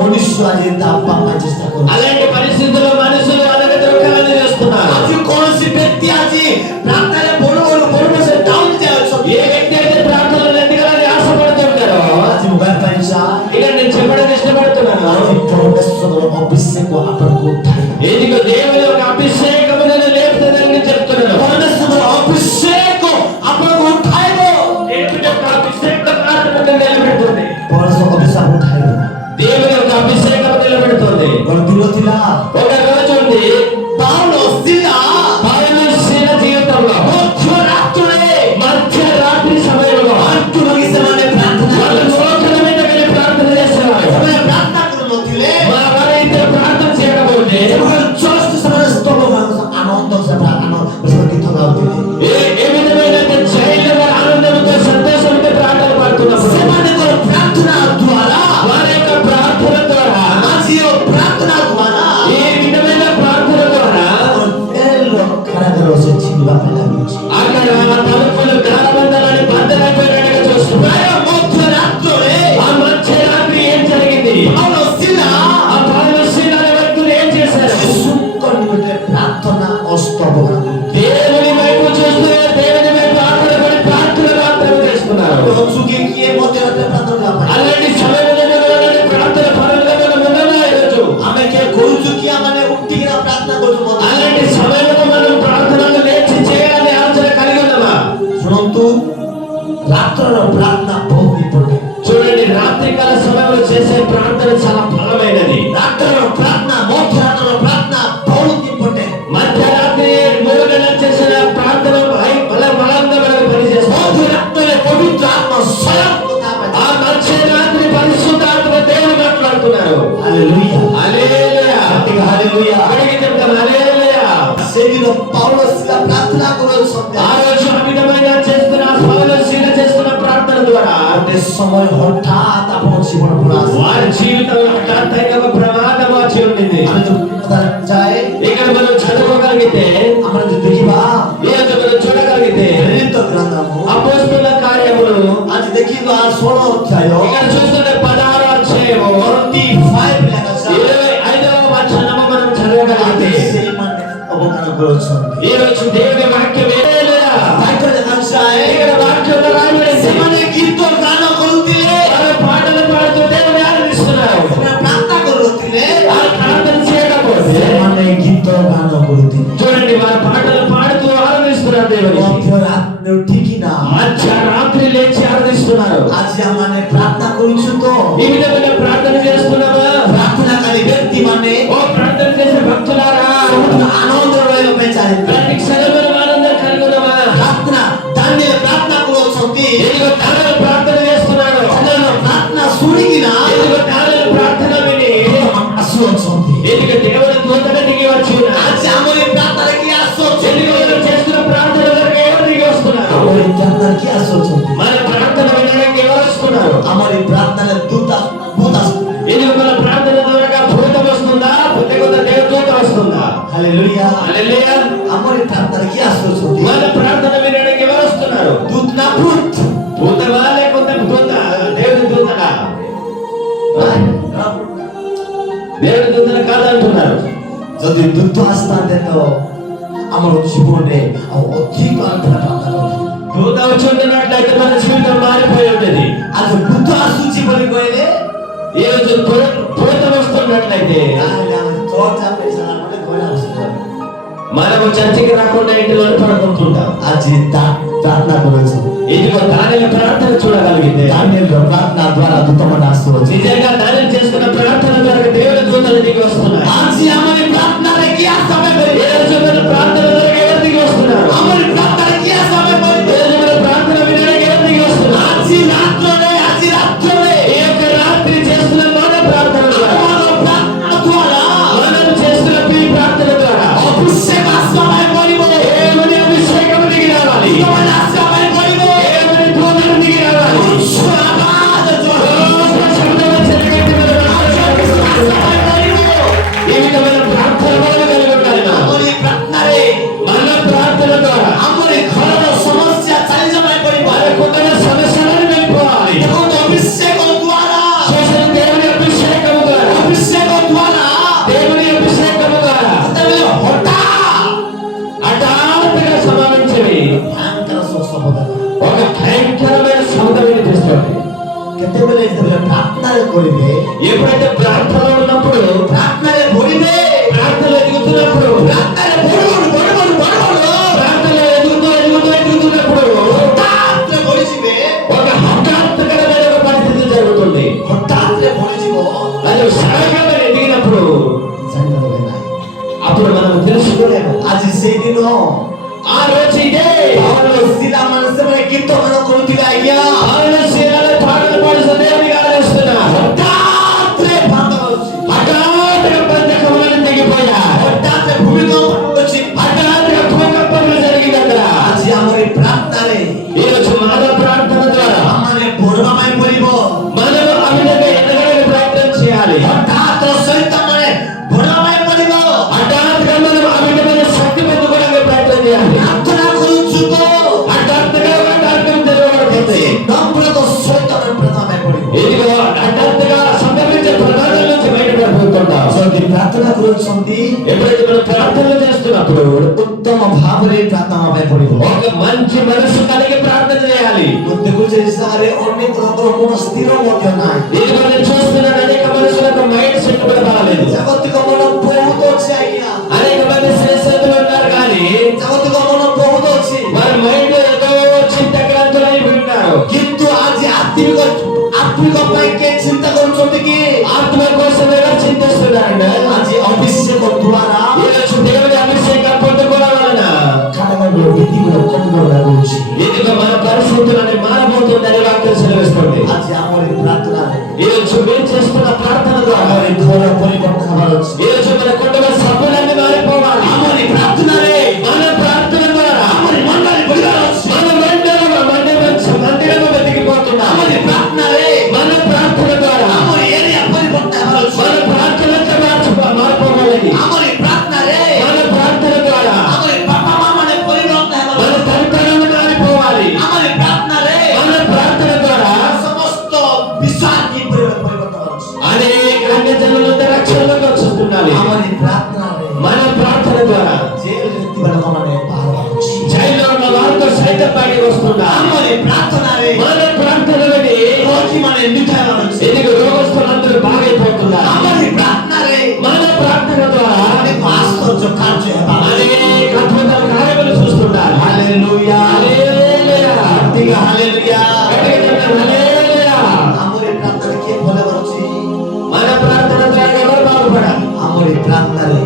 మనుషులు అది తప్ప చేస్తారు. అలాంటి పరిస్థితుల్లో మనుషులు అలాగే దుఃఖాలను చేస్తున్నారు. అది కోసి వ్యక్తి అది ప్రార్థన పొడుగులు డౌన్ చేయవచ్చు. ఏ వ్యక్తి అయితే ప్రార్థనలు ఎదగాలని ఆశపడుతుంటారో అది మొబైల్ పైసా ఇక నేను చెప్పడానికి ఇష్టపడుతున్నాను. అది ప్రొఫెసర్ అభిషేకం అపరకుంటాయి. ఇదిగో దేవుని యొక్క అభిషేకములను లేపుతుందని నేను చెప్తున్నాను. ప్రొఫెసర్ అభిషేకం అపరకుంటాయి. దేవుని యొక్క అభిషేకం ప్రార్థనను నిలబెడుతుంది. ప్రొఫెసర్ అభిషేకం ఉంటాయి. దేవుని యొక్క అభిషేకం నిలబెడుతుంది. ఒక రోజు ఉంది పౌలు శీల జీవితంలో మధ్యరాత్రి సమయంలో ప్రార్థన చేస్తున్నారు. ప్రార్థన చేయకపోతే ఏ విధమైన ఆనందంతో సంతోషంతో ప్రార్థన పాడుతున్నారు. ప్రార్థన ద్వారా వారి యొక్క ప్రార్థన ద్వారా ఏ విధమైన ప్రార్థన ద్వారా అక్కడ తలుపులు గాఢబంధనాన్ని బద్దలైపోయినట్టుగా చూస్తున్నారు. ఆ మధ్యరాత్రి ఏం జరిగింది? ఆ పౌలు శీల అనే వ్యక్తులు ఏం చేశారు? దేవుని వైపు చూస్తూ దేవుని వైపు ఆధారపడి ప్రార్థన మాత్రం చేస్తున్నారు. అలాంటి సమయంలో ప్రార్థన పనులలో ఉన్నామా ఈరోజు? అలాంటి సమయంలో మనం ప్రార్థనలు లేచి చేయాలని ఆలోచన కలిగి ఉన్నామా? చూడండి, రాత్రికాల సమయంలో చేసే ప్రార్థన చాలా బలమైనది. మధ్యరాత్రి 3 గంటలు చేసిన ప్రార్థన బలంగా మనకు పనిచేస్తుంది. ఆ మధ్యరాత్రి పరిశుద్ధాత్మ దేవుడు మాట్లాడుతున్నారు. హల్లెలూయా. అడిగి చెప్తాను హల్లెలూయా. ఆ రోజు అమితమైన చేస్తున్న పౌలు శీల చేస్తున్న ప్రార్థన ద్వారా వారి జీవితంలో హఠాత్తుగా ఒక ప్రమాదం వచ్చి ఉండింది. ఇక్కడ మనం చదువుకోగలిగితే ఈ రోజు మనం చూడగలిగితే అపోస్తలుల కార్యములు ఇక్కడ చూస్తుంటే 16వ అధ్యాయము 25వ వచనము మనం చదవగలిగితే ఈ రోజు దేవుని వాక్యం ఇక్కడ వాక్యంలో రాయబడింది. పాటలు పాడుతూ దేవుని ఆరాధిస్తున్నారు. ప్రార్థన చేయకపోతే చూడండి, వారు పాటలు పాడుతూ ఆరాధిస్తున్నారు. దేవుని మధ్యరాత్రి లేచి ఆరాధిస్తున్నారు. ఈ విధమైన ప్రార్థన చేస్తున్నామా? ఓ ప్రార్థన చేసే భక్తులారా, ప్రతి క్షణంలో ఆనందం కలిగి ఉన్నామా? ప్రార్థన చేస్తున్నాడు. ప్రార్థన విని దేవుని దూతన దిగి వచ్చి చేస్తున్న ప్రార్థన ఎవరు దిగి వస్తున్నారు? మన ప్రార్థన వినడానికి ఎవరు వస్తున్నారు? ఎందుకు మన ప్రార్థన ద్వారా భూతం వస్తుందా? లేకపోతే దేవదూత వస్తుందా? హల్లెలూయా. మన ప్రార్థన వినడానికి ఎవరు వస్తున్నారు? భూతమా లేకపోతే దేవుని దూతనా? దేవుని దూతన కాదంటున్నారు. যদি দুধ আসতে আমার জীবনে অধিক దూత వచ్చి ఉండినట్లయితే మన జీవితం మారిపోయి ఉంటుంది. అది দুধ আসুচি বলে কইলে ఈ రోజు భూతం వస్తున్నట్లయితే మనము చర్చికి రాకుండా ఇంటిలో పడుకుంటుంటాం. అది ప్రార్థన గురించి ఇదిగో దానిలో ప్రార్థన చూడగలిగితే ప్రార్థన ద్వారా అద్భుతమైన ఆశీర్వాదం. నిజంగా దానిలో చేసుకున్న ప్రార్థన ద్వారా దేవుని దూతలు దిగి వస్తున్నాయి. ప్రార్థన ద్వారా ఎవరు దిగి వస్తున్నారు? ప్రార్థన వినడానికి ఎవరు దిగి వస్తున్నారు? ఈ యొక్క రాత్రి చేస్తున్న మన ప్రార్థన ద్వారా, మనం చేస్తున్న ఈ ప్రార్థన ద్వారా ఏమని అభిషేకం దిగి రావాలి, ఏమని దూతలు దిగి రావాలి. ପ୍ରାର୍ଥନାରେ କରିବେ, ఎప్పుడైతే ప్రార్థనలో ఉన్నప్పుడు, ପ୍ରାର୍ଥନାରେ ବଢିବେ, ప్రార్థనలో ఎదుగుతున్నప్పుడు, ପ୍ରାର୍ଥନାରେ ବଢୁ ప్రార్థనలో ఎదుగుతున్నప్పుడు ହଠାତ୍ରେ ବଢିଯିବେ, ఒక హఠాత్తుకరమైన ఒక పరిస్థితి జరుగుతుంది. ହଠାତ୍ରେ ବଢିଯିବ, అది సడన్గా ఎదిగినప్పుడు ଜାଣିପାରିବେ ନାହିଁ। అప్పుడు మనం తెలుసుకోలేము. ଆଜି ସେଇଦିନ ఆ రోజు ఇదే ପୌଲ ଶିଲାମାନେ ସେମାନେ କୀର୍ତ୍ତନ କରୁଥିଲେ ଆଜ୍ଞା, పౌలు శీలలు పాటలు పాడుతూ దేవునికి ఆరాధిస్తున్నారు. ହଠାତ୍ରେ ଭାତ ଅଛି, హఠాత్తుగా బంధకములను తెగిపోయా, ହଠାତ୍ରେ ଭୂମିକମ୍ପ ଅଛି। హఠాత్తుగా భూకంపములు జరిగింది అక్కడ. ଆଜି ଆମର ଏ ପ୍ରାର୍ଥନାରେ ఈరోజు మానవ ప్రార్థన ద్వారా ଆମମାନେ ବଢିବା ପାଇଁ ପଡିବ। మనము అవిధంగా ఎదగడానికి ప్రయత్నం చేయాలి. ହଠାତ୍ ସହିତ ମାନେ ବଢିବା ପାଇଁ ପଡିବ। హఠాత్తుగా మనం అవిధమైన శక్తి పొందుకోవడానికి ప్రయత్నం చేయాలి. ପ୍ରାର୍ଥନା କରୁଛୁ ତ హఠాత్తుగా ఒక మార్గం తెరవబడుతుంది. ନମ୍ରତ ସହିତ ଆମେ ପ୍ରାର୍ଥନା ପାଇଁ ପଡିବ। ఇదిగో హఠాత్తుగా సంభవించే ప్రమాదాల నుంచి బయటపడిపోతున్నాం. ଯଦି ପ୍ରାର୍ଥନା କରୁଛନ୍ତି ఎప్పుడైతే మనం ప్రార్థనలు చేస్తున్నప్పుడు ଉତ୍ତମ ଭାବରେ ପ୍ରାର୍ଥନା ପାଇଁ ପଡିବ। ఒక మంచి మనసు కలిగి ప్రార్థన చేయాలి. ମୁଁ ଦେଖୁଛି ହିସାବରେ ଅନେକ ଲୋକର ମନ ସ୍ଥିର ମଧ୍ୟ ନାହିଁ। ఇది మనం చూస్తున్నాను, అనేక మనుషులకు మైండ్ సెట్ కూడా బాగాలేదు. ଜାଗତିକ ମନ ବହୁତ ଅଛି ଆଜ୍ଞା, అనేక మంది శ్రేష్ఠులు ఉన్నారు కానీ ଜାଗତିକ ମନ ବହୁତ ଅଛି, వారి మైండ్ ఏదో చింతక్రాంతులై ఉన్నారు. କିନ୍ତୁ ଆଜି ଆତ୍ମିକ ପାଇଁ କିଏ ଚିନ୍ତା କରୁଛନ୍ତି କି? ఆత్మ కోసం ఎవరు చింతిస్తున్నారండి? ଆଜି ଅଭିଷେକ ଦ୍ୱାରା ఈరోజు దేవుని అభిషేకం పొందుకోవడం వలన କାରାଗାରର ବିଧିଗୁଡ କମଜୋର ଲାଗୁଛି। ఇదిగో మన పరిస్థితులని మారబోతుందని వాక్యం సెలవిస్తుంది. ଆଜି ଆମର ଏ ପ୍ରାର୍ଥନାରେ ఈరోజు మేము చేస్తున్న ప్రార్థన ద్వారా ଆମର ଏ ଘର ପରିବର୍ତ୍ତନ ହେବାର ଅଛି। ఈరోజు మన కుటుంబ సభ్యులన్నీ మారిపోవాలి. ଆମର ଏ ପ୍ରାର୍ଥନାରେ మన ప్రార్థన ద్వారా ଆମର ଏ ମଣ୍ଡଳୀ ବଢିବାର ଅଛି। మన మందిరము వెతికిపోతున్నాం. ଆମର ଏ ପ୍ରାର୍ଥନାରେ మన ప్రార్థన ద్వారా ଆମର ଏରିଆ ପରିବର୍ତ୍ତନ ହେବାର ଅଛି। మన ప్రార్థనతో మారిపోవాలి. ଆମର ଏ ପ୍ରାର୍ଥନାରେ మన ప్రార్థన ద్వారా ଆମର ଏ ବାପା ମା ମାନେ ପରିବର୍ତ୍ତନ ହେବାର మన ଅଛି। తల్లిదండ్రులు మారిపోవాలి. ଆମର ଏ ପ୍ରାର୍ଥନାରେ మన ప్రార్థన ద్వారా ସମସ୍ତ ବିଶ୍ୱାସୀ ପରିବର୍ତ୍ତନ ହେବାର ଅଛି। అనేక అన్యజనులంతా రక్షణలోకి వస్తుండాలి. ଆମର ଏ ପ୍ରାର୍ଥନାରେ మన ప్రార్థన ద్వారా ଜେଲରେ ଥିବା ଲୋକମାନେ ବାହାରବାର ଅଛି। జైల్లో ఉన్న వారితో సైతం బయటకు వస్తున్నారు. ଆମର ଏ ପ୍ରାର୍ଥନାରେ మన ప్రార్థనలని ରୋଗୀମାନେ ନିଦ୍ରା ହେବାର ଅଛି। ఎందుకు రోగస్తులందరూ బాగైపోతున్నారు. ଆମର ଏ ପ୍ରାର୍ଥନାରେ మన ప్రార్థన ద్వారా ଅନେକ ଆଶ୍ଚର୍ଯ୍ୟ କାର୍ଯ୍ୟ ହେବାର ଅଛି। అనేక అద్భుతాల కార్యములు చూస్తున్నారు. ହାଲେଲୁୟା, హల్లెలూయా. ଗତିକ ହାଲେଲୁୟା। గట్టిగా చెప్పండి, హల్లెలూయా. ଆମର ଏ ପ୍ରାର୍ଥନା କିଏ ଭଲ କରୁଛି? మన ప్రార్థన ద్వారా ఎవరు బాగుపడాలి? ଆମର ଏ ପ୍ରାର୍ଥନାରେ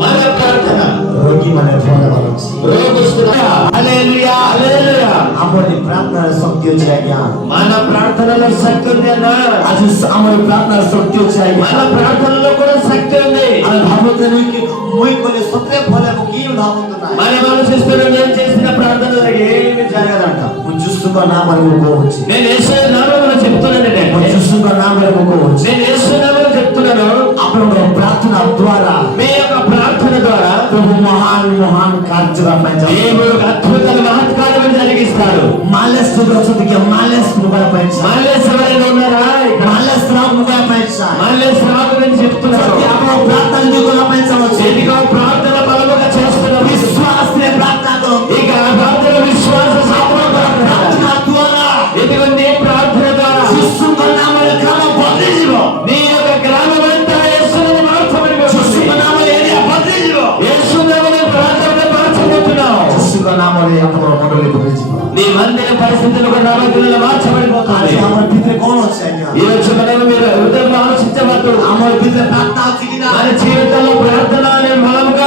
మన ప్రార్థన ରୋଗୀମାନେ ଭଲ ହେବାର ଅଛି। రోగస్తుల ହାଲେଲୁୟା, హల్లెలూయా. ଆମର ଏ ପ୍ରାର୍ଥନାରେ ଶକ୍ତି ଅଛି ଆଜ୍ଞା। మన ప్రార్థనలో శక్తి ఉంది అన్న. ଆଜି ଆମର ଏ ପ୍ରାର୍ଥନାରେ ଶକ୍ତି ଅଛି ଆଜ୍ଞା। మన ప్రార్థనలో కూడా శక్తి ఉంది. ଆମେ ଭାବୁଥିଲୁ କି ମୁଇଁ କଲେ ସତରେ ଭଲ ହେବ କି ଭାବନ୍ତୁ ନାହିଁ। మనం ఆలోచిస్తున్నాం, నేను చేసిన ప్రార్థన ఏమి జరగదంట. ମୁଁ ଯୀଶୁଙ୍କ ନାମରେ ମୁଁ କହୁଛି, నేను యేసు నామములో చెప్తున్నానండి. ମୁଁ ଯୀଶୁଙ୍କ ନାମରେ ମୁଁ କହୁଛି, నేను యేసు నామములో చెప్తున్నాను. ଆପଣଙ୍କ ପ୍ରାର୍ଥନା ଦ୍ୱାରା మీ యొక్క ప్రార్థన ద్వారా ପ୍ରଭୁ ମହାନ ମହାନ କାର୍ଯ୍ୟ ପାଇଁ ଯାଉଛନ୍ତି। దేవుడు అద్భుతాలు మహత్కార్యములు జరిగిస్తాడు. ମାଲେସ ଯଦି ଅଛନ୍ତି କି ମାଲେସ ମୁଗାଇବା ପାଇଁ ଇଚ୍ଛା, మల్లేస్ ఎవరైనా ఉన్నారా? ମାଲେସ ରାମ ମୁଗାଇବା ପାଇଁ ଇଚ୍ଛା, మల్లేస్ రావు గురించి చెప్తున్నారు. ଯଦି ଆପଣ ପ୍ରାର୍ଥନା ଯୋଗ କରିବା ପାଇଁ ଚାହୁଁଛି, ఎందుకో ప్రార్థన బలముగా చేస్తున్నారు. ବିଶ୍ୱାସରେ ପ୍ରାର୍ଥନା କରନ୍ତୁ। ఇక ఆ ప్రార్థన విశ్వాస ପ୍ରାର୍ଥନା ଦ୍ୱାରା ఎందుకంటే ప్రార్థన ద్వారా ଯୀଶୁଙ୍କ ନାମରେ ଗ୍ରାମ ବଦଳିଯିବ। నీ యొక్క గ్రామం అంతా యేసుని మార్చబడిపోతుంది. ଯୀଶୁଙ୍କ ନାମରେ ଏରିଆ ବଦଳିଯିବ। యేసు నామములో ప్రార్థన మార్చబోతున్నావు. ଯୀଶୁଙ୍କ ନାମରେ ଆପଣଙ୍କ ମଣ୍ଡଳୀ ବଦଳିଯିବ। నీ మందిర పరిస్థితులు ఒక నామకులలో మార్చబడిపోతాయి. ଆଜି ଆମର ଭିତରେ କଣ ଅଛି ଆଜ୍ଞା? ఈ రోజు మనం మీరు హృదయంలో ఆలోచించవద్దు. ଆମର ଭିତରେ ପ୍ରାର୍ଥନା ଅଛି କି ନା? మన జీవితంలో ప్రార్థన అనే బలముగా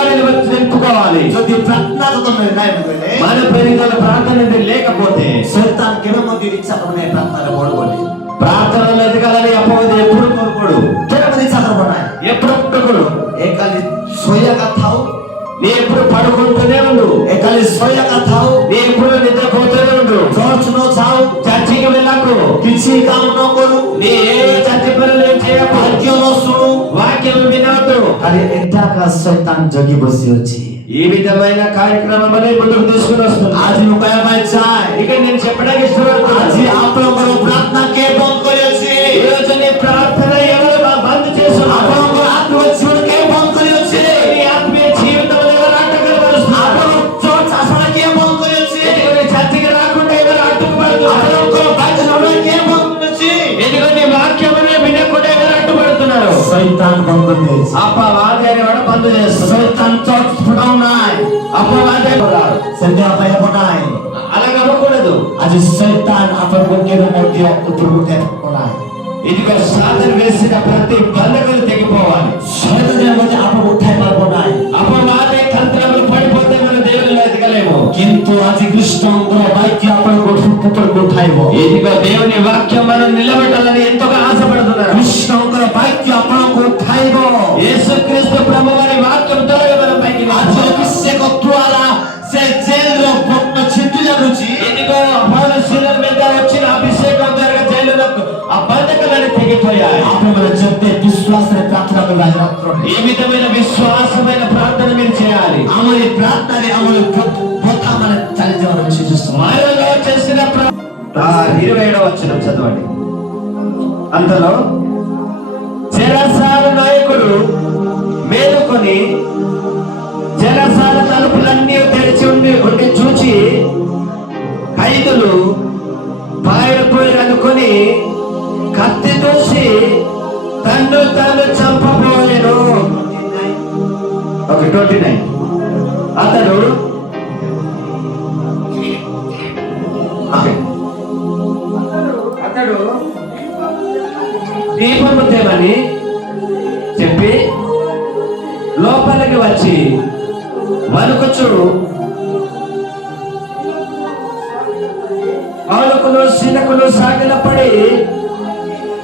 నింపుకోవాలి. ଯଦି ପ୍ରାର୍ଥନା ତମେ ନାହିଁ କହିଲେ మన పెరుగుదల ప్రార్థన లేకపోతే ଶୈତାନ କେବେ ମଧ୍ୟ ଇଚ୍ଛା କରୁନାହିଁ ପ୍ରାର୍ଥନାରେ ବଢ ବୋଲି। ప్రార్థనలో ఎదగాలని అపవాది ఎప్పుడు కోరుకోడు. କେବେ ମଧ୍ୟ ଇଚ୍ଛା କରିବ ନାହିଁ। ఎప్పుడు ఒప్పుకోడు. ଏ ଖାଲି ଶୋଇବା ଥାଉ, నీ ఎప్పుడు పడుకుంటూనే ఉండు. ଏ ଖାଲି ଶୋଇବା ଥାଉ, నీ ఎప్పుడు నిద్రపోతూనే ఉండు. ଚର୍ଚ୍ଚ ନ ଯାଉ, చర్చికి వెళ్ళకు. କିଛି କାମ ନ କରୁ, నీ ఏ చర్చి పనులు ఏం చేయకు. ଭାଗ୍ୟ ନ ଶୁଣୁ, వాక్యం వినవద్దు. ଖାଲି ଏଟାକା ଶୈତାନ ଜଗି ବସିଅଛି। ఈ విధమైన కార్యక్రమం ముందుకు తీసుకుని వస్తుంది. ଆଜି ମୁଁ କହିବା ପାଇଁ ଚାହେଁ, ఇక నేను చెప్పడానికి ఇష్టపడుతున్నాను. ଆଜି ଆପଣଙ୍କର ପ୍ରାର୍ଥନା କିଏ ବନ୍ଦ କରିଅଛି? ఈ రోజు నీ ప్రార్థన ఎవరు బంద్ చేస్తున్నారు? ଆପଣଙ୍କର ଆତ୍ମିକ ଜୀବନ କିଏ ବନ୍ଦ କରିଅଛି? నీ ఆత్మీయ జీవితం ఎవరు ఆటంకపరుస్తున్నారు? ଆପଣଙ୍କ ଚର୍ଚ୍ଚ ଆସନ କିଏ ବନ୍ଦ କରିଅଛି? ఎందుకంటే చర్చికి రాకుండా ఎవరు అడ్డుపడుతున్నారు? ଆପଣଙ୍କର ବାକ୍ୟ ଶ୍ରవଣ କିଏ ବନ୍ଦ କରିଅଛି? ఎందుకంటే వాక్యమునే విన শয়তান বন্ধ দিয়েছে। అపవాది అనేవాడు బంద్ చేస్తాడు. শয়তান চর্চ ফোটাও নাই, అపవాది రాడు. সেটা পাইব নাই। అలాగ అవ్వకూడదు. আজ শয়তান আপনার বুকের মধ্যে উপর উঠে পড়ায়। ఇదిగో సాతాను వేసిన ప్రతి బంధకులు తెగిపోవాలి. শয়তানের মধ্যে আপনার উঠাই পারবো নাই। అపవాది తంత్రములు పడిపోతే మన దేవునిలో ఎదగలేము. কিন্তু আজ কৃষ্ণঙ্কর বাক্য আপনার উপর উঠাইব। ఇదిగో దేవుని వాక్యం మనం నిలబెట్టాలని ఎంతగా ఆశపడుతున్నారు. কৃষ্ণঙ্কর বাক্য আপনাকে উঠাইব। యేసుక్రీస్తు ప్రభువారి వాక్యం ద్వారా మన పైకి আজ অভিষেক দ্বারা সে জেলর বন্ধ ছিটে যাচ্ছে। ఇదిగో పౌలుశీలల మీద వచ్చిన అభిషేకం ద్వారా జైలులో ఆ బంధకాలను తెగిపోయాయి. আপনার জন্য বিশ্বাসের প্রার্থনা করবে আজ রাত্র। ఈ విధమైన విశ్వాసమైన ప్రార్థన మీరు చేయాలి. আমার এই প্রার্থনায় আমার কথা মানে চালিয়ে যাওয়ার উচিত। మనలో చేసిన 27వ వచనం చదవండి. అంతలో చెరసాల నాయకుడు మేలుకొని చెరసాల తలుపులన్నీ తెరిచి ఉండి చూచి ఖైదులు పారిపోయారు అనుకొని కత్తి దూసి తన్ను తాను చంపబోయాను. 29 అతడు దీపము తేమని చెప్పి లోపలికి వచ్చి వణుకుచు పౌలుకును సీలకును సాగిలపడి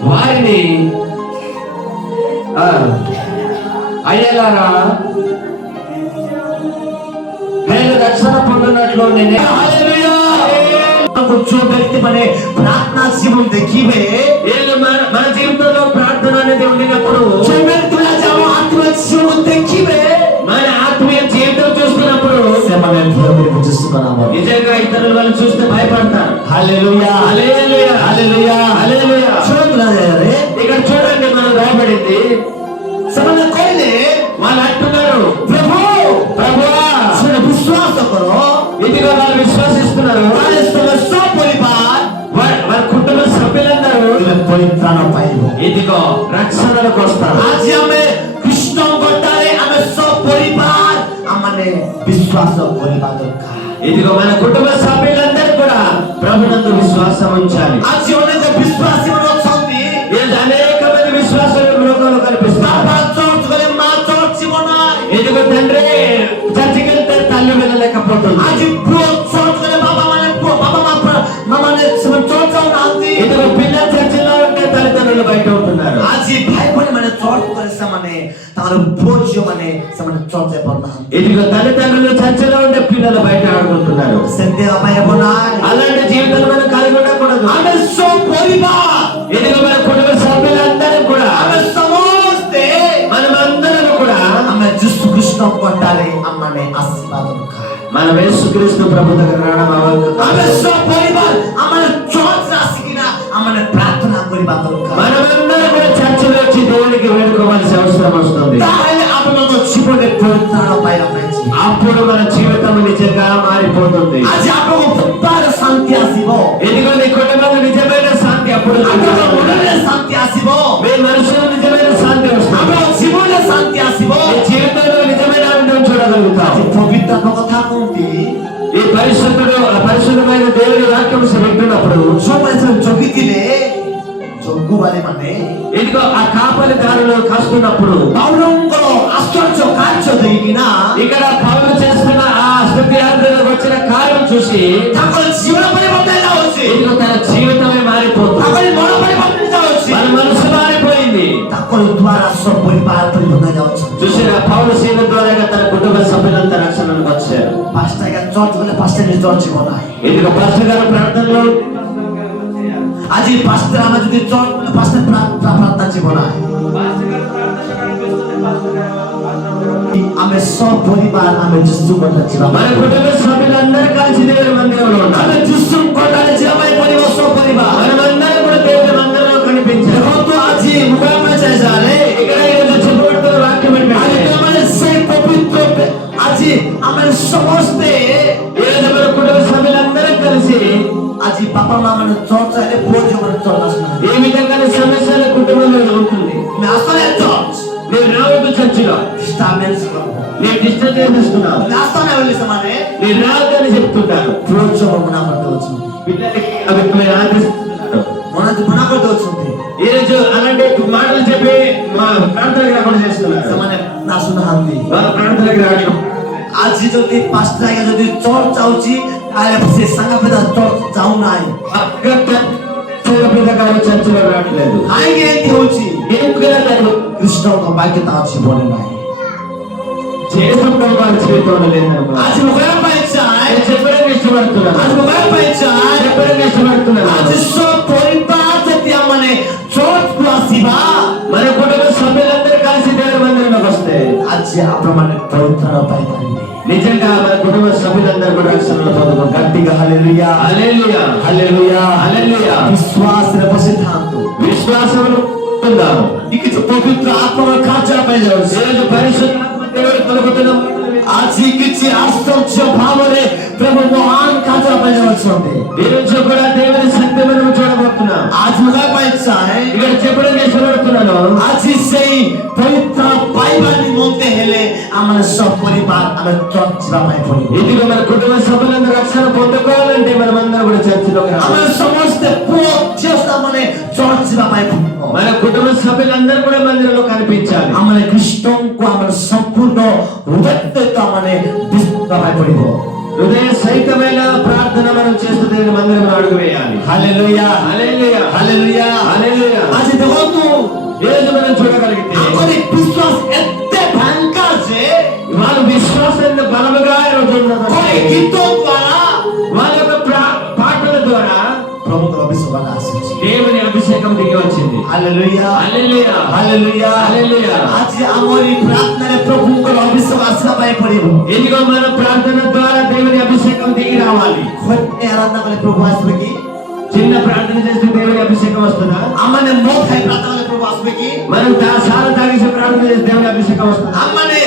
వారిని అయ్యలారా నేను రక్షణ పొందినట్లు నేనే जो व्यक्ति बने प्रार्थना जीवन देखिए మన జీవితంలో ప్రార్థన అనేది ఉండినప్పుడు जो व्यक्ति आत्मिक जीवन देखिए మన ఆత్మీయ జీవితం చూస్తున్నప్పుడు మన నిజంగా ఇతరుల వాళ్ళు చూస్తే భయపడతారు. హల్లెలూయా హల్లెలూయా హల్లెలూయా హల్లెలూయా. చూడండి ఇక్కడ చూడండి మనం రాయబడింది. సమన కోయిలే వాళ్ళు అంటున్నారు ప్రభు ప్రభువా విశ్వాస కరో. ఇదిగో వాళ్ళు విశ్వసిస్తున్నారు. వారి కుటుంబ సభ్యులందరూ পরিত্রাণ পাইব। ఇదిగో రక్షణలకు వస్తారు. আজ আমি কৃষ্ণ গড়ালে আমি সব পরিবার আমাদের বিশ্বাস করিবা দরকার। ఇదిగో మన కుటుంబ సభ్యులందరూ కూడా ప్రభునందు విశ్వాసం ఉంచాలి. আজ অনেক বিশ্বাসী অଛନ୍ତି। అనేక మంది విశ్వాసులు లోకంలో కనిపిస్తారు. మా చర్చ్ জীবন ఇదిగో తండ్రి చర్చికి వెళ్తే తల్లి వెళ్ళలేకపోతుంది. আজ চর্চ বাবা মানে ఇదిగో పిల్లలు చర్చిలో ఉంటే తల్లిదండ్రులు బయట ఉంటున్నారు. আজ ভাই বোন মানে চর্চ করে মানে তার বোঝ মানে মানে চর্চে পড়না। ఇదిగో తల్లిదండ్రులు చర్చిలో ఉంటే పిల్లలు బయట ఆడుకుంటున్నారు. সেন্তে అబ్బాయి బోనాయ్ అలాంటి జీవితాలు మనం కలిగి ఉండకూడదు. আমি সব পরিবার ఇదిగో మన కుటుంబ సభ్యులందరూ కూడా আমি সমস্ত మనమందరం కూడా আমি যিশু কৃষ্ণ కొట్టాలి అమ్మనే ఆశీర్వాద మన యేసుక్రీస్తు ప్రభు దగ్గర రావడం আমি সব পরিবার আমার চর্চ আসিকিনা আমার প্রার্থনা করিবা দরকার। మనమందరం కూడా చర్చిలో వచ్చి దేవునికి వేడుకోవాల్సిన అవసరం వస్తుంది. তাহলে আপনার জীবনে পরিত্রাণ পাইবা। అప్పుడు మన జీవితం నిజంగా మారిపోతుంది. আজ আপনার পরিবার শান্তি আসিব। ఇదిగో నీ కుటుంబంలో నిజమైన శాంతి అప్పుడు আপনার মনে শান্তি আসিব। మీ మనసులో నిజమైన శాంతి వస్తుంది. আপনার জীবনে শান্তি আসিব। నీ జీవితంలో నిజమైన ఆనందం చూడగలుగుతావు. পবিত্র কথা কোনটি ఈ పరిశుద్ధమైన దేవుని వాక్యం వింటున్నప్పుడు সময় জগিতিলে যজ্ঞবালে মানে ఇదిగో ఆ కాపలి దారిలో కాస్తున్నప్పుడు పౌలంగర ఆశ్చర్య కార్య జరిగినా ఇక్కడ పౌలు చేస్తున్న ఆ స్తుతి ఆరాధనకు వచ్చిన కార్యం చూసి తన జీవన పరివర్తన వచ్చి ఇదిగో తన జీవితమే మారిపోతుంది. తన మన పరివర్తన వచ్చి మన మనసు మారిపోయింది. తన ద్వారా సబ్ పరివార పరివర్తన వచ్చి చూసిన పౌలు సేవ ద్వారా తన కుటుంబ సభ్యులంతా రక్షణకు వచ్చారు. పాస్టర్ గారు చర్చ్ వల్ల పాస్టర్ ని చర్చ్ కొనాయి. ఇదిగో పాస్టర్ గారు ప్రార్థనలో আজি পাঁচটা আমরা যদি চট পাঁচটা প্রার্থনা জীবন আমি সব পরিবার আমি যিশু কথা জীবন మన కుటుంబ సభ్యులందరూ కలిసి దేవుని మందిరంలో ఉంటారు. আমি যিশু কথা জীবন পরিবার সব পরিবার మనమందరం కూడా దేవుని మందిరంలో కనిపించాలి. তো আজি মুখামে চাইজালে ఇక్కడ ఈరోజు చెప్పబడుతున్న వాక్యం ఏంటంటే আমাদের সেই পবিত্র আজি আমার সমস্ত ఈరోజు మన కుటుంబ సభ్యులందరం కలిసి আজি বাবা মা মানে চর্চ আইলে প্রয়োজন চর্চ আসে ఏ విధంగా సమస్యల కుటుంబంలో ఉంటుంది. আসলে চর্চ କ୍ୟାନ୍ସଲ କରିବ। నీ డిస్టర్బ్ చేస్తున్నావు, ଆସ୍ଥାନ ବୋଲି ସେମାନେ నీ రాదని చెప్తుంటారు. ପ୍ରୋତ୍ସାହନ ମନା କରିଦେଉଛନ୍ତି, పిల్లలకి అవి మీరు ఆదేశిస్తున్నారు. ମନା କରିଦେଉଛନ୍ତି। ఈ రోజు అలాంటి మాటలు చెప్పి మా ప్రార్థనకి రాకుండా చేస్తున్నారు. ସେମାନେ ଆସୁନାହାନ୍ତି। వాళ్ళ ప్రార్థనకి రావడం. ଆଜି ଯଦି 5ଟା ଆଜ୍ଞା ଯଦି ଚର୍ଚ୍ଚ ଯାଉଛି ତାହେଲେ ସେ ସାଙ୍ଗ ପିଲା ଚର୍ଚ୍ଚ ଯାଉନାହିଁ। చర్చలో రావట్లేదు. କାହିଁକି ଏମିତି ହଉଛି? ఎందుకులా లేదు? କୃଷ୍ଣଙ୍କ ବାକ୍ୟ ତା ଜୀବନରେ ନାହିଁ। చేసుకుంటాం వారి జీవితంలో లేదనుకో. ଆଜି ମୋବାଇଲ ପାଇଁ ଚାଏ, చెప్పడానికి ఇష్టపడుతున్నాను, ଆଜି ମୋବାଇଲ ପାଇଁ ଚାଏ, చెప్పడానికి ఇష్టపడుతున్నాను. ଆଜି ପରିବାର ଯଦି ଆମମାନେ ଚର୍ଚ୍ଚକୁ ଆସିବା, మన కుటుంబ సభ్యులందరూ కలిసి దేవుని మందిరంలోకి వస్తే ଆଜି ଆପଣମାନେ ପରିତ୍ରାଣ ପାଇପାରିବେ। నిజంగా మన కుటుంబ సభ్యులందరూ కూడా రక్షణలో పొందుతారు. గట్టిగా హల్లెలూయా, హల్లెలూయా, హల్లెలూయా, హల్లెలూయా. విశ్వాసରେ ବସିଥାନ୍ତୁ। విశ్వాసమును పొందాము. କିଛି ପବିତ୍ର ଆତ୍ମାର କାର୍ଯ୍ୟ ପାଇଁ ଯାଉଛି। ఈ రోజు పరిశుద్ధాత్మ దేవుడు పలుకుతున్నాం. ଆଜି କିଛି ଆଶ୍ଚର୍ଯ୍ୟ ଭାବରେ ପ୍ରଭୁ ମହାନ କାର୍ଯ୍ୟ ପାଇଁ ଯାଉଛନ୍ତି। ఈ రోజు కూడా దేవుని శక్తి మనం చూడబోతున్నాం. ଆଜି ମୋବାଇଲ ପାଇଁ ଚାଏ, ఇక్కడ చెప్పడానికి ఇష్టపడుతున్నాను. ଆଜି ସେଇ ପବିତ୍ର ପାଇବା ନିମନ୍ତେ ହେଲେ ଆମେ ସପରିବାର ଆମେ ଚର୍ଚ୍ଚ ଯିବା ପାଇଁ ପଡ଼ିବ। ఇదిగో మన కుటుంబ సభ్యులందరూ రక్షణ పొందుకోవాలంటే మనమందరం కూడా చర్చిలోకి రావాలి. ଆମେ ସମସ୍ତେ ପୁଅ ଝିଅ ମାନେ ଚର୍ଚ୍ଚ ଯିବା ପାଇଁ ପଡ଼ିବ। మన కుటుంబ సభ్యులందరూ కూడా మందిరంలో కనిపించాలి. ଆମେ ଖ୍ରୀଷ୍ଟଙ୍କୁ ଆମର ସମ୍ପୂର୍ଣ୍ଣ ହୃଦୟ ସହିତ ଆମେ ବିଶ୍ୱାସ ପାଇଁ ପଡ଼ିବ। హృదయ సహితమైన ప్రార్థన మనం చేస్తూ దేవుని మందిరంలో అడుగు వేయాలి. హల్లెలూయా, హల్లెలూయా, హల్లెలూయా, హల్లెలూయా. ଆଜି ଦେଖନ୍ତୁ ఈ రోజు మనం చూడగలిగితే ଆମର ବିଶ୍ୱାସ ଏତେ ଭୟଙ୍କର ଯେ వాళ్ళ విశ్వాసం ఎంత బలముగా ఈ రోజు ఉన్నదో. કોઈ ଗୀତ ଦ୍ୱାରା వాళ్ళ యొక్క పాటల ద్వారా ପ୍ରଭୁଙ୍କର ଅଭିଷେକ ଆସିଛି। దేవుని అభిషేకం దిగి వచ్చింది. హల్లెలూయా, హల్లెలూయా, హల్లెలూయా, హల్లెలూయా. ଆଜି ଆମରି ପ୍ରାର୍ଥନାରେ ପ୍ରଭୁଙ୍କର ଅଭିଷେକ ଆସିବା ପାଇଁ ପଡ଼ିବ। ఇదిగో మన ప్రార్థన ద్వారా దేవుని అభిషేకం దిగి రావాలి. ଖୋଟେ ଆରାଧନା କଲେ ପ୍ରଭୁ ଆସିବେ କି? చిన్న ప్రార్థన చేస్తే దేవుని అభిషేకం వస్తుందా? ଆମମାନେ ମଦ ଖାଇ ପ୍ରାର୍ଥନା କଲେ ପ୍ରଭୁ ଆସିବେ କି? మనం సార తాగేసి ప్రార్థన చేస్తే దేవుని అభిషేకం వస్తుందా? ଆମମାନେ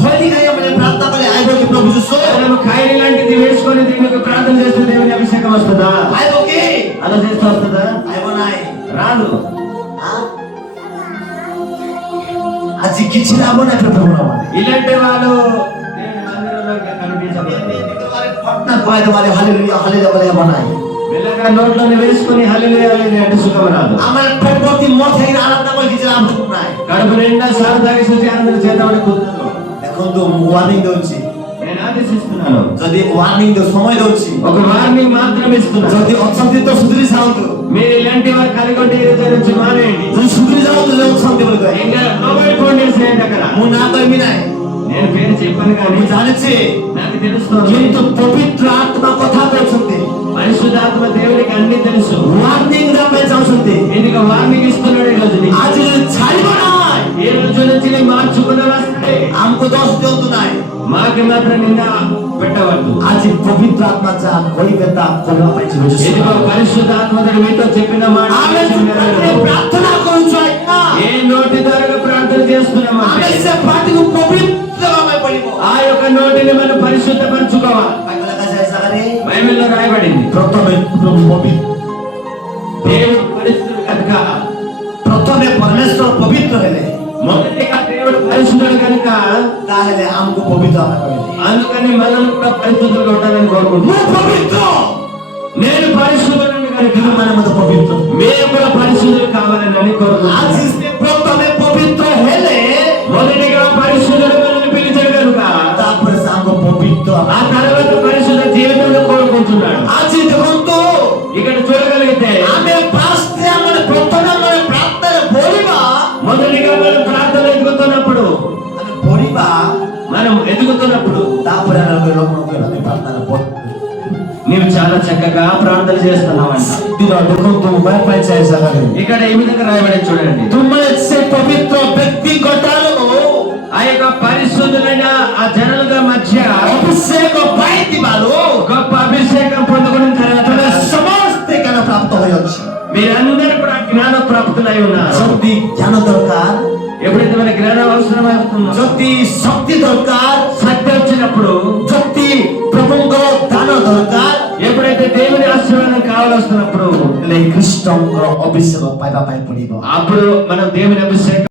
ଖୋଲି ଖାଇ ଆମମାନେ ପ୍ରାର୍ଥନା କଲେ ଆଇବ କି ପ୍ରଭୁ ଯୀଶୁ? మనం ఖైరీ లాంటిది వేసుకొని దేవునికి ప్రార్థన చేస్తే దేవుని అభిషేకం వస్తుందా? ଆଇବ କି? అలా చేస్తే వస్తుందా? ଆଇବ ନାହିଁ। రాదు. ଆଜି କିଛି ଲାଭ ନାହିଁ ପ୍ରଭୁଙ୍କର ମାନେ। ఇలాంటి వాళ్ళు దేవుని మందిరంలో కనిపించబడతారు. ପଟନା କହିଦେବାରେ ହାଲେଲୁୟା ହାଲେଲୁୟା ବୋଲେ ହେବ ନାହିଁ। మెల్లగా నోట్లోనే వేసుకొని హల్లెలూయా హల్లెలూయా అంటే సుఖం రాదు. ଆମର ପ୍ରତି ମଦ ଖାଇ ଆରାଧନା କଲେ କିଛି ଲାଭ ନାହିଁ। కడుపు నిండా సార తాగేసి వచ్చి ఆనందం చేద్దామని కుదరదు. ଦେଖନ୍ତୁ ମୁଁ ୱାର୍ଣ୍ଣିଂ ଦଉଛି, నేను ఆదేశిస్తున్నాను. ଯଦି ୱାର୍ଣ୍ଣିଂ ସମୟ ଦଉଛି, ఒక వార్నింగ్ మాత్రం ఇస్తున్నాను. ଯଦି ଅଛନ୍ତି ତ ସୁଧୁରି ଯାଆନ୍ତୁ, మీరు ఇలాంటి వారు కలిగి ఉంటే ఈ రోజు నుంచి మానేయండి. ଯଦି ସୁଧୁରି ଯାଆନ୍ତୁ ଯଦି ଅଛନ୍ତି ବୋଲି କହେ। ఇంకా మొబైల్ ఫోన్ చేసేయండి అక్కడ. ମୁଁ ନା କହିବି ନାହିଁ, నేను పేరు చెప్పాను కానీ ମୁଁ ଜାଣିଛି, నాకు తెలుస్తుంది. କିନ୍ତୁ ପବିତ୍ର ଆତ୍ମା କଥା କହୁଛନ୍ତି, పరిశుద్ధాత్మ దేవునికి అన్ని తెలుసు. ୱାର୍ଣ୍ଣିଂ ଦେବା ପାଇଁ ଚାହୁଁଛନ୍ତି। ఎందుకు వార్నింగ్ ఇస్తున్నాడు ఈ రోజు నీకు? ଆଜି ଯଦି ଛାଡ଼ିବ ନାହିଁ, ఈ రోజు నుంచి నీ మార్చుకున్న వస్తే ଆମକୁ ଦୋଷ ଦିଅନ୍ତୁ ନାହିଁ। మాకి మాత్రం నింద పెట్టవద్దు. ଆଜି ପବିତ୍ର ଆତ୍ମା ଯାହା କହିବେ ତାହା କରିବା ପାଇଁ ଚାହୁଁଛି। ఎందుకో పరిశుద్ధాత్మడు మీతో చెప్పిన మాట ଆମେ ପ୍ରାର୍ଥନା କରୁଛୁ ଆଜ୍ଞା, ఏ నోటి ద్వారా ప్రార్థన చేస్తున్నామా ଆମେ ସେ ପାଟିକୁ ପବିତ୍ର ଦେବା ପାଇଁ ପଡ଼ିବ। ఆ యొక్క నోటిని మనం పరిశుద్ధపరచుకోవాలి. ବାଇବେଲ ଲେଖାଯାଏ ଜାଗାରେ బైబిల్లో రాయబడింది ପ୍ରଥମେ ପବିତ୍ର, దేవుడు పరిశుద్ధుడు కనుక, ପ୍ରଥମେ ପରମେଶ୍ୱର ପବିତ୍ର ହେଲେ మొదటిగా దేవుడు పరిశుద్ధుడు కనుక ତାହେଲେ ଆମକୁ ପବିତ୍ର ଆମେ କହିଲେ। అందుకని మనం కూడా పరిశుద్ధులుగా ఉండాలని కోరుకుంటున్నాం. ମୁଁ ପବିତ୍ର, నేను పరిశుద్ధుడిని కనుక ତୁମମାନେ ମଧ୍ୟ ପବିତ୍ର। మీరు కూడా పరిశుద్ధులు కావాలని కోరుకుంటున్నాం. ଆଜି ସେ ପ୍ରଥମେ ପବିତ୍ର ହେଲେ మొదటిగా పరిశుద్ధుడు మనల్ని పిలిచాడు కనుక ତାପରେ ସେ ଆମକୁ ପବିତ୍ର। ఆ తర్వాత పరిశుద్ధ జీవితంలో కోరుకుంటున్నాడు. ଆଜି ଦେଖନ୍ତୁ ఇక్కడ చూడగలిగితే ଆମେ ଫାଷ୍ଟ ଆମେ ପ୍ରଥମେ ଆମେ ପ୍ରାର୍ଥନାରେ ପଢ଼ିବା, మొదటిగా మనం ప్రార్థన ఎదుగుతున్నప్పుడు మనం ఎదుగుతున్నప్పుడు ତାପରେ ଆମେ ଲୋକଙ୍କୁ ଆମେ ପ୍ରାର୍ଥନା ପଢ଼ିବା। నీవు చాలా చక్కగా ప్రార్థన చేస్తున్నావంట. ଦେଖନ୍ତୁ ମୋବାଇଲ ପାଇଁ ଚାଏ ଜାଗାରେ ఇక్కడ ఈ విధంగా రాయబడి చూడండి. ତୁମେ ସେ ପବିତ୍ର ବ୍ୟକ୍ତିଙ୍କଠାରୁ ఆ యొక్క పరిశుద్ధులైన ఆ జనుల మధ్య ଅଭିଷେକ ପାଇଥିବାରୁ గొప్ప అభిషేకం పొందుకున్న తర్వాత ତୁମେ ସମସ୍ତେ ଜ୍ଞାନ ପ୍ରାପ୍ତ ହୋଇଅଛ। మీరందరూ కూడా జ్ఞాన ప్రాప్తులై ఉన్నారు. ଯଦି ଜ୍ଞାନ ଦରକାର, ఎప్పుడైతే మన జ్ఞానం అవసరం అవుతుందో, ଯଦି ଶକ୍ତି ଦରକାର, శక్తి వచ్చినప్పుడు, ଯଦି ପ୍ରଭୁଙ୍କର ଦାନ ଦରକାର, ఎప్పుడైతే దేవుని ఆశీర్వాదం కావాల్సినప్పుడు ହେଲେ ଖ୍ରୀଷ୍ଟଙ୍କର ଅଭିଷେକ ପାଇବା ପାଇଁ ପଡ଼ିବ। అప్పుడు మనం దేవుని అభిషేకం